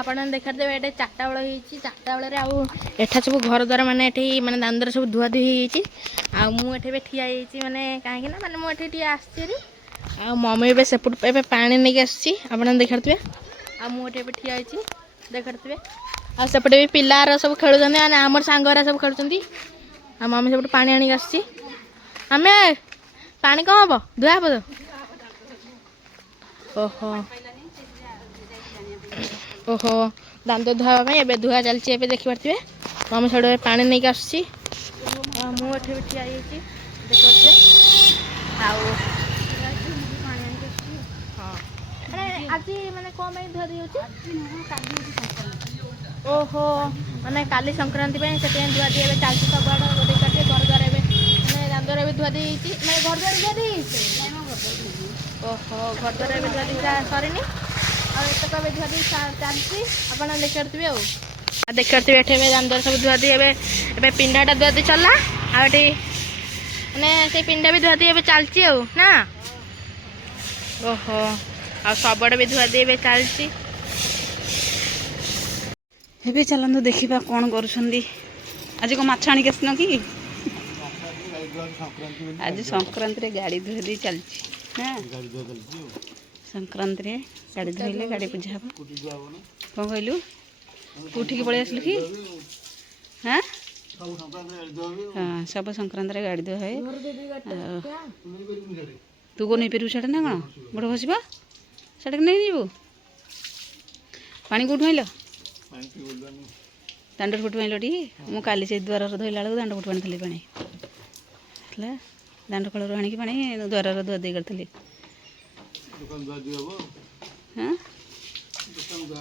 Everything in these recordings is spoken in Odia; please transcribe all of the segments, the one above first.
ଆପଣ ଦେଖିଦେବେ ଏଠି 4ଟା ବେଳ ହେଇଛି। 4ଟା ବେଳରେ ଆଉ ଏଠା ସବୁ ଘର ଦ୍ୱାର ମାନେ ଏଠି ମାନେ ଦାଣ୍ଡରେ ସବୁ ଧୁଆଧୁଇ ହେଇଯାଇଛି। ଆଉ ମୁଁ ଏଠି ଏବେ ଠିଆ ହେଇଛି ମାନେ କାହିଁକି ନା ମାନେ ମୁଁ ଏଠି ଟିକେ ଆସିଛି ଆଉ ମମି ଏବେ ସେପଟୁ ଏବେ ପାଣି ନେଇକି ଆସିଛି ଆପଣ ଦେଖିଥିବେ। ଆଉ ମୁଁ ଏଠି ଏବେ ଠିଆ ହେଇଛି ଦେଖିଥିବେ। ଆଉ ସେପଟେ ବି ପିଲାର ସବୁ ଖେଳୁଛନ୍ତି ମାନେ ଆମର ସାଙ୍ଗରା ସବୁ ଖେଳୁଛନ୍ତି। ଆଉ ମମି ସେପଟୁ ପାଣି ଆଣିକି ଆସିଛି। ଆମେ ପାଣି କ'ଣ ହବ ଧୁଆ ହବ ତ। ଓହୋ ଓହୋ ଦାଣ୍ଡ ଧୁଆ ହେବା ପାଇଁ ଏବେ ଧୁଆ ଚାଲିଛି ଏବେ ଦେଖିପାରୁଥିବେ। ମମି ସେଠୁ ପାଣି ନେଇକି ଆସୁଛି। ମୁଁ ଏଠି ବି ଠିଆ ହେଇଛି ଦେଖିପାରୁଥିବେ। ଆଉ ହଁ ମାନେ ଆଜି ମାନେ କ'ଣ ପାଇଁ ଧୁଆ ଧୁଇ ହେଉଛି? ଓହୋ ମାନେ କାଲି ସଂକ୍ରାନ୍ତି ପାଇଁ ସେଥିପାଇଁ ଧୁଆ ଧୁଇ ଏବେ ଚାଲିଛି ସବୁଆଡ଼େ ଦେଖିପାରୁଥିବେ। ଘର ଦ୍ୱାର ଏବେ ମାନେ ଦାଣ୍ଡରେ ଏବେ ଧୁଆ ଧୁଇ ହେଇଛି ମାନେ ଘର ଦ୍ୱାର ଧୁଆ ଧୁଇ ହେଇଛି। ଓହୋ ଘର ଦ୍ୱାର ଏବେ ଧୁଆ ଧୁଇ ସରିନି ଆଉ ଏତକ ଏବେ ଧୁଆ ଧୁଇ ଚାଲିଛି ଆପଣ ଦେଖିପାରୁଥିବେ। ଆଉ ଦେଖିପାରୁଥିବେ ଏଠି ଏବେ ଦାଣ୍ଡରେ ସବୁ ଧୁଆ ଧୁଇ ଏବେ ପିଣ୍ଡାଟା ଧୁଆ ଧୁଇ ଚାଲିଲା। ଆଉ ଏଠି ମାନେ ସେଇ ପିଣ୍ଡା ବି ଧୁଆ ଧୁଇ ଏବେ ଚାଲିଛି ଆଉ ନା। ଓହୋ ଆଉ ସବୁଆଡ଼େ ବି ଧୁଆ ଧୁଇ ଏବେ ଚାଲିଛି। ଏବେ ଚାଲନ୍ତୁ ଦେଖିବା କ'ଣ କରୁଛନ୍ତି। ଆଜି କ'ଣ ମାଛ ଆଣିକି ଆସିନ କି? ଆଜି ସଂକ୍ରାନ୍ତିରେ ଗାଡ଼ି ଧୁଆ ଧୁଇ ଚାଲିଛି ନା। ସଂକ୍ରାନ୍ତିରେ ଗାଡ଼ି ଧୋଇଲେ ଗାଡ଼ି ପୂଜା ହେବ। କ'ଣ କହିଲୁ? ତୁ ଉଠିକି ପଳେଇ ଆସିଲୁ କି? ହଁ ସବୁ ସଂକ୍ରାନ୍ତିରେ ଗାଡ଼ି ଧୁଆ ହୁଏ। ତୁ କ'ଣ ନେଇପାରିବୁ ସେଟା ନା କ'ଣ? ଗୋଟେ ବସିବ ସେଟାକୁ ନେଇଯିବୁ। ପାଣି କେଉଁଠୁ ଆଣିଲ? ଦାଣ୍ଡର ଫୁଟୁ ଆଣିଲ ଟି। ମୁଁ କାଲି ସେଇ ଦ୍ୱାରର ଧୋଇଲା ବେଳକୁ ଦାଣ୍ଡ ଫୁଟୁ ଆଣିଥିଲି ପାଣି ହେଲା। ଦାଣ୍ଡ କଳରୁ ଆଣିକି ପାଣି ଦ୍ୱାରର ଧୁଆ ଧୁଇ କରିଥିଲି। ହଁ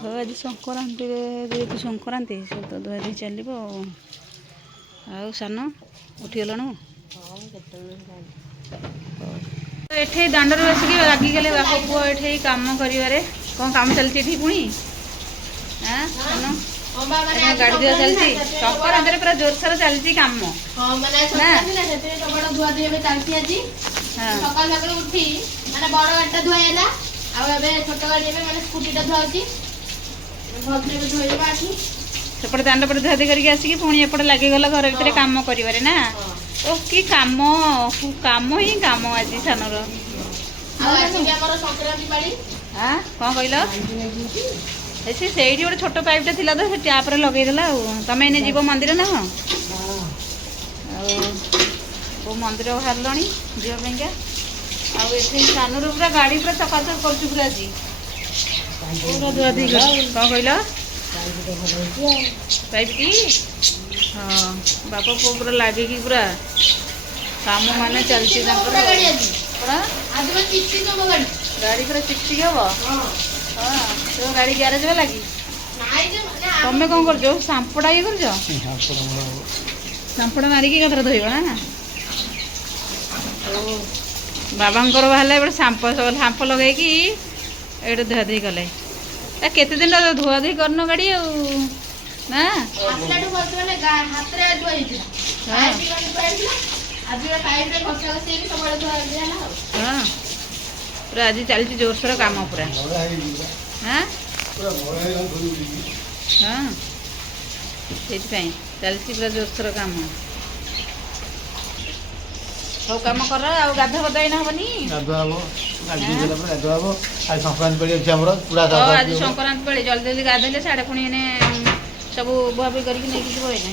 ହଉ ଆଜି ସଂକ୍ରାନ୍ତିରେ ଯେହେତୁ ସଂକ୍ରାନ୍ତି ସେ ତ ଧୁଆ ଧୁଇ ଚାଲିବ। ଆଉ ସାନ ଉଠିଗଲଣି? ଏଠି ଦାଣ୍ଡରୁ ଆସିକି ଲାଗିଗଲେ ବାପ ପୁଅ ଏଠି କାମ କରିବାରେ। କ'ଣ କାମ ଚାଲିଛି ଏଠି ପୁଣି? ସାନ ଗାଡ଼ି ଧୁଆ ଚାଲିଛି ସଂକ୍ରାନ୍ତିରେ ପୁରା ଜୋରସୋର ଚାଲିଛି କାମ ନା। ଧୁଆ ଧୁଇ ଏବେ ଚାଲିଛି ଆଜି ସକାଳୁ ସକାଳୁ ଉଠି ମାନେ ବଡ଼ ଗାଡ଼ିଟା ଧୁଆ ହେଲା। ଆଉ ଏବେ ଛୋଟ ଗାଡ଼ି ଏବେ ମାନେ ସ୍କୁଟିଟା ଧୁଆ ହେଉଛି। ସେପଟେ ଦାଣ୍ଡ ପଟେ ଧୁଆ ଧୁଇ କରିକି ଆସିକି ପୁଣି ଏପଟେ ଲାଗିଗଲା ଘର ଭିତରେ କାମ କରିବାରେ ନା। ଓ କି କାମ କାମ ହିଁ କାମ ଆଜି ସାନର। କ'ଣ କହିଲ? ସେ ସେଇଠି ଗୋଟେ ଛୋଟ ପାଇପ୍ଟା ଥିଲା ତ ସେ ଟ୍ୟାପ୍ରେ ଲଗେଇଦେଲା। ଆଉ ତମେ ଏନେ ଯିବ ମନ୍ଦିର ନା କ'ଣ? ଆଉ କେଉଁ ମନ୍ଦିର ବାହାରିଲଣି ଯିବା ପାଇଁକା? ଆଉ ଏଠି ସାନରୁ ପୁରା ଗାଡ଼ି ପୁରା ଚକାଚକ କରୁଛୁ ପୁରା ଆଜି ପୁରା ଧୁଆ ଧୁଇ କରୁଛୁ। କ'ଣ କହିଲ? ପାଇପ୍ କି? ହଁ ବାପ ପୁଅ ପୁରା ଲାଗିକି ପୁରା କାମ ମାନେ ଚାଲିଛି ତାଙ୍କର। ଗାଡ଼ି ପୁରା ଚିକଚିକି ହବ। ହଁ ତୋ ଗାଡ଼ି ଗ୍ୟାରେଜ ଗଲା କି? ତମେ କ'ଣ କରୁଛ? ସାମ୍ପଡ଼ା ଇଏ କରୁଛ? ସାମ୍ପଡ଼ା ମାରିକି ଏକାଥରେ ଧୋଇବ ନା। ଓ ବାବାଙ୍କର ବାହାରିଲା ଏପଟେ ସାମ୍ପ ଲଗେଇକି ଏଇଠି ଧୁଆ ଧୁଇ କଲେ। କେତେ ଦିନ ଧୁଆ ଧୁଇ କରିନ ଗାଡ଼ି ଆଉ ନା। ହଁ ପୁରା ଆଜି ଚାଲିଛି ଜୋରସୋର କାମ ପୁରା। ହଁ ସେଇଥିପାଇଁ ଚାଲିଛି ପୁରା ଜୋରସୋର କାମ। ସବୁ କାମ କର। ଆଉ ଗାଧୁଆ ପାଧୁଆ ଏଇନା ହବନି? ଆଜି ସଂକ୍ରାନ୍ତି ପାଳି ଜଲ୍ଦି ଜଲ୍ଦି ଗାଧୋଇଲେ ସାଡ଼େ ପୁଣି ଏନେ ସବୁ ବୁହାବୁହି କରିକି ନେଇକି ଯିବ। ଏନେ